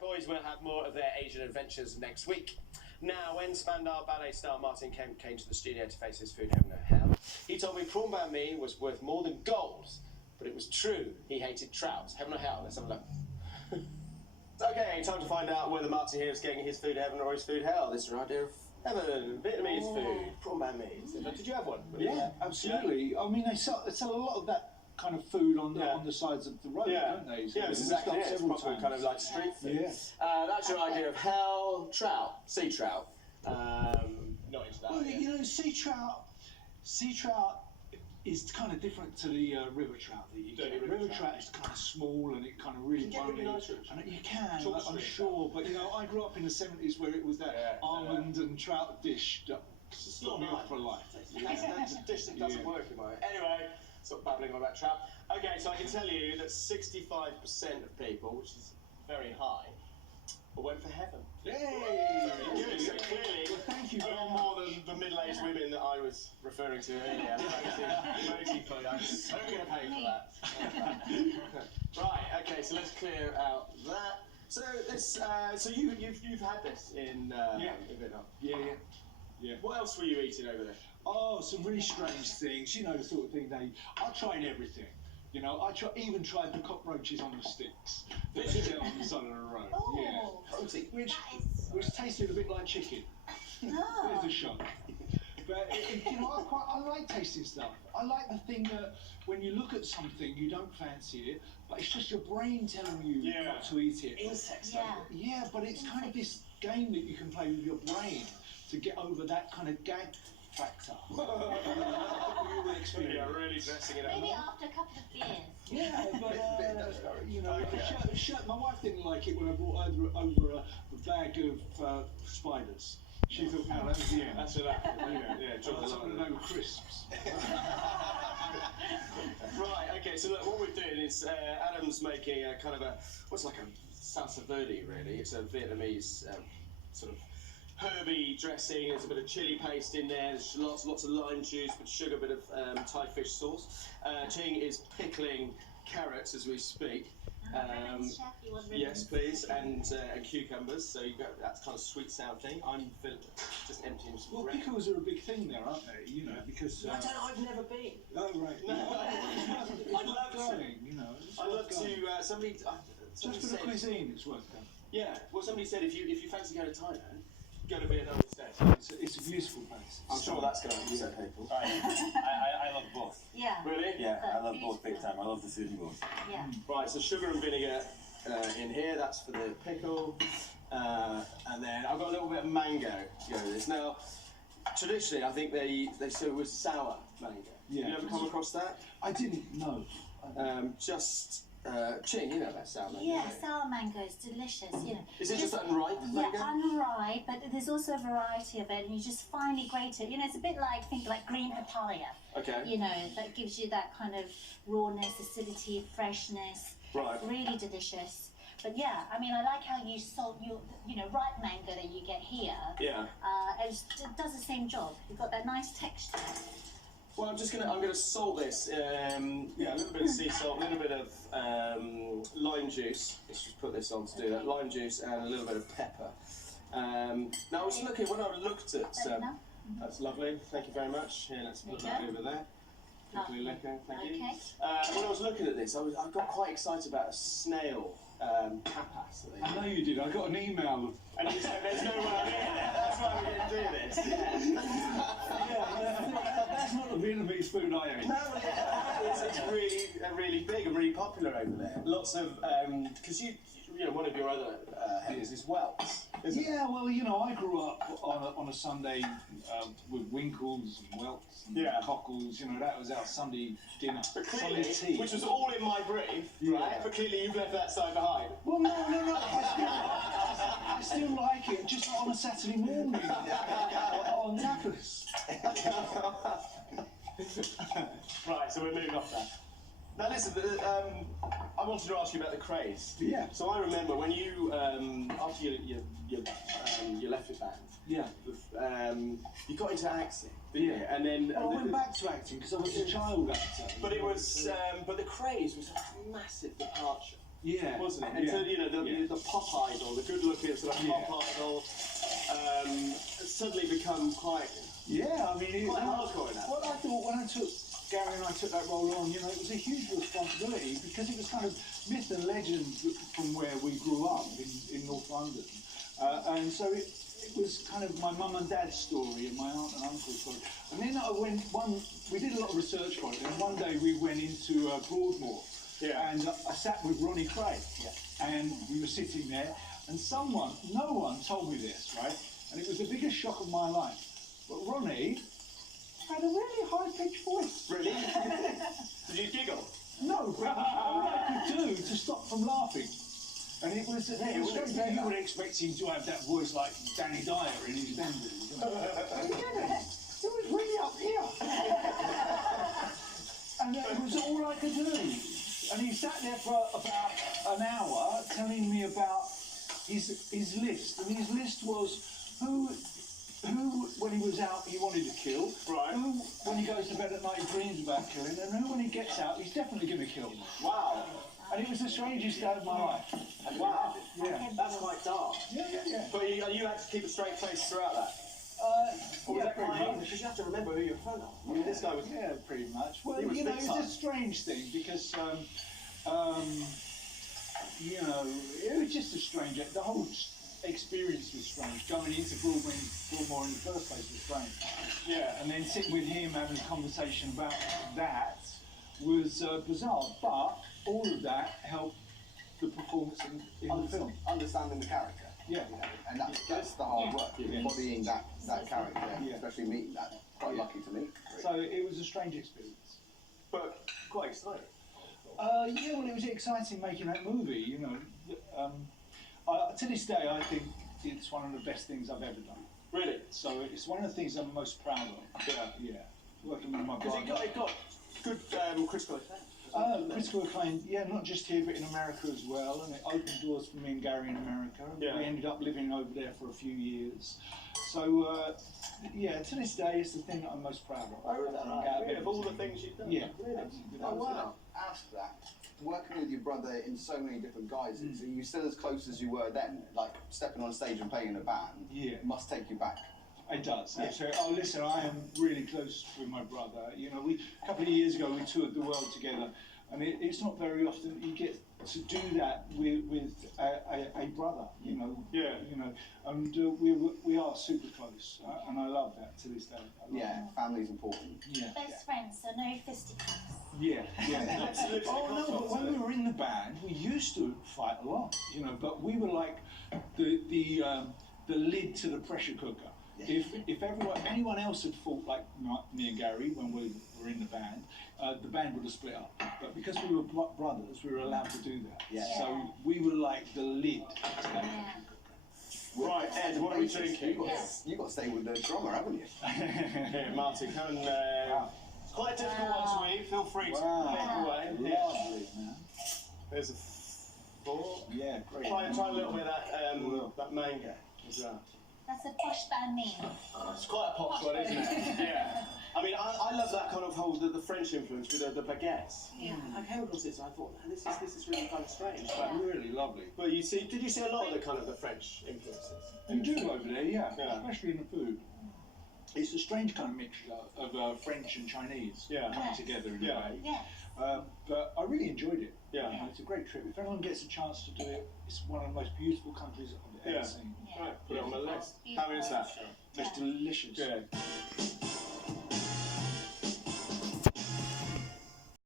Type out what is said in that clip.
bad boys will have more of their Asian adventures next week. Now, when Spandau Ballet star Martin Kemp came to the studio to face his food heaven or hell, he told me prawn banh mi was worth more than gold. But it was true, he hated trout. Heaven or hell? Let's have a look. Okay, time to find out whether Martin here is getting his food heaven or his food hell. This is our idea of heaven, Vietnamese food, prawn banh mi. Did you have one? Yeah, absolutely. Yeah. I mean, they sell a lot of that kind of food on the sides of the road, don't they? So yeah, it's exactly it. It's proper kind of like street food. Yeah. That's your idea of hell. Trout, sea trout. Not into that. Well, you know, sea trout is kind of different to the river trout that you get. River trout is kind of small and it kind of really bony. You can, I'm sure. But you know, I grew up in the 70s where it was that almond and trout dish that stopped me off for life. That's a dish that doesn't work in my way. Anyway, stop babbling on about trout. Okay, so I can tell you that 65% of people, which is very high, went for heaven. Yay! Good. So clearly, thank you. A lot more than the middle-aged women that I was referring to earlier. Voting for I'm so going to pay for that. Right. Okay. So let's clear out that. So this. So you've had this in Vietnam. Yeah. What else were you eating over there? Oh, some really strange things. You know, the sort of thing I tried everything. You know, even tried the cockroaches on the sticks that they get on the side of the road. Oh, yeah. Which tasted a bit like chicken. No. There's a shock. But you know, I like tasting stuff. I like the thing that when you look at something, you don't fancy it, but it's just your brain telling you not to eat it. Insects. Yeah, but it's kind of this game that you can play with your brain to get over that kind of gag factor. Yeah, really dressing it up. Maybe after a couple of beers. Yeah, but you know, my wife didn't like it when I brought over a bag of spiders. She thought, oh, that was that's what happened. Some of them crisps. Right. Okay. So look, what we're doing is Adam's making a kind of what's like a salsa verde, really. It's a Vietnamese sort of herby dressing. There's a bit of chili paste in there. There's lots of lime juice, with sugar, a bit of Thai fish sauce. Ching is pickling carrots as we speak. Yes, please, and cucumbers. So you got that kind of sweet sour thing. I'm just emptying some. Well, pickles are a big thing there, aren't they? You know, because I don't know. I've never been. Oh right. No, I'd love going. You know, I'd love to. Somebody just for the cuisine, it's worth going. Yeah. Well, somebody said if you fancy going to Thailand, go to Vietnam instead. It's a beautiful place. I'm sure that's going to upset people. I love both. Yeah. Really? Yeah, I love both big time. I love the food in both. Yeah. Right, so sugar and vinegar in here. That's for the pickle. And then I've got a little bit of mango to go with this. Now, traditionally, I think they say it was sour mango. Yeah. You ever come across that? I didn't know. Ching, you know that sour mango. Yeah, sour mango is delicious, you know. Is it just unripe mango? Yeah, unripe, but there's also a variety of it, and you just finely grate it. You know, it's a bit like green papaya. Okay. You know, that gives you that kind of rawness, acidity, freshness. Right. Really delicious. But yeah, I mean, I like how you salt ripe mango that you get here. Yeah. It does the same job. You've got that nice texture. Well, I'm gonna salt this. A little bit of sea salt, a little bit of lime juice. Let's just put this on to do that. Lime juice and a little bit of pepper. Now I was looking when I looked at. That's lovely. Thank you very much. Here, let's put that over there. Lovely lekker. Thank you. When I was looking at this, I got quite excited about a snail tapas. I know you did. I got an email. And you said, "There's no way I'm in there. That's why we didn't do this." That's not the Vietnamese food I ate. No, it's really big and really popular over there. Lots of because one of your other headers is Welts. Yeah, well, you know, I grew up on a Sunday with winkles and welts and cockles. You know, that was our Sunday dinner. But clearly, Sunday tea. which was all in my brief, right? But clearly, you've left that side behind. Well, no. I still like it, just on a Saturday morning on tapas. Right, so we're moving off that. Now listen, I wanted to ask you about the craze. Yeah. So I remember when you, after you left your band, you got into acting, didn't you? And then I went back to acting because I was a child actor. But it was, but the craze was a massive departure Yeah. Wasn't it? And so, you know, the pop idol, the good-looking sort of pop idol, suddenly become quite. Yeah, I mean, quite hardcore in that. What I thought when Gary and I took that role on, you know, it was a huge responsibility because it was kind of myth and legend from where we grew up in North London. And so it was kind of my mum and dad's story and my aunt and uncle's story. And then we did a lot of research on it, and one day we went into Broadmoor, and I sat with Ronnie Craig, and we were sitting there, and no one told me this, right? And it was the biggest shock of my life. But Ronnie had a really high-pitched voice. Really? Did you giggle? No, but all I could do to stop from laughing. And it was strange that you would expect him to have that voice like Danny Dyer in his benders. It was really up here. And it was all I could do. And he sat there for about an hour telling me about his list. And his list was who when he was out he wanted to kill, right. Who when he goes to bed at night he dreams about killing, and who when he gets out he's definitely going to kill. Wow. And it was the strangest day of my life. Wow. Yeah. That's quite dark. Yeah. But you had to keep a straight face throughout that? Or was that quite hard? Because you have to remember who you're in front of. I mean, this guy was... Yeah, pretty much. Well, He was you know, big it's time. a strange thing because, you know, it was just a strange... The whole experience was strange. Going into Broadmoor in the first place was strange. Yeah. And then sitting with him having a conversation about that was bizarre. But all of that helped the performance in the film. Understanding the character. Yeah. You know, and that's the hard work, embodying that character, especially meeting that. Quite lucky to meet. So it was a strange experience. But quite exciting. Yeah, well, it was exciting making that movie, you know. To this day, I think it's one of the best things I've ever done. Really? So it's one of the things I'm most proud of. Yeah. Working with my brother. Because it got good critical acclaim. Critical acclaim, not just here but in America as well, and it opened doors for me and Gary in America. Yeah. We ended up living over there for a few years. So, to this day, it's the thing that I'm most proud of. Really? Of all the things you've done? Yeah. Really? I was going to ask that. Working with your brother in so many different guises, are you still as close as you were then? Like stepping on stage and playing in a band must take you back. It does. Absolutely. Oh, listen, I am really close with my brother. You know, a couple of years ago we toured the world together, and it's not very often you get to do that with a brother. You know. Yeah. You know, and we are super close, and I love that to this day. Family's important. Yeah. Best friends, so no fisticuffs. Yeah. Oh no, but when we were in the band, we used to fight a lot. You know, but we were like the lid to the pressure cooker. If anyone else had fought like me and Gary when we were in the band would have split up. But because we were brothers, we were allowed to do that. Yeah. So we were like the lid to that. Right, Ed, what are we drinking? You've got to stay with the drummer, haven't you? Here, Martin, come and... It's quite a difficult one to eat. Feel free to make away. Lovely, man. There's a 4. Yeah, great. Try a little bit of that mango as well. That's a posh banh It's quite a posh one, isn't it? Yeah. I mean, I love that kind of whole the French influence with the baguettes. Yeah. I came across this and I thought, man, this is really kind of strange. But really lovely. But did you see a lot of the kind of the French influences? You do over there, yeah. Especially in the food. It's a strange kind of mixture of French and Chinese coming together in a way. Yeah. But I really enjoyed it. Yeah. You know, it's a great trip. If anyone gets a chance to do it, it's one of the most beautiful countries I've ever seen. Right, put it on the list. How is that? It's delicious. Good.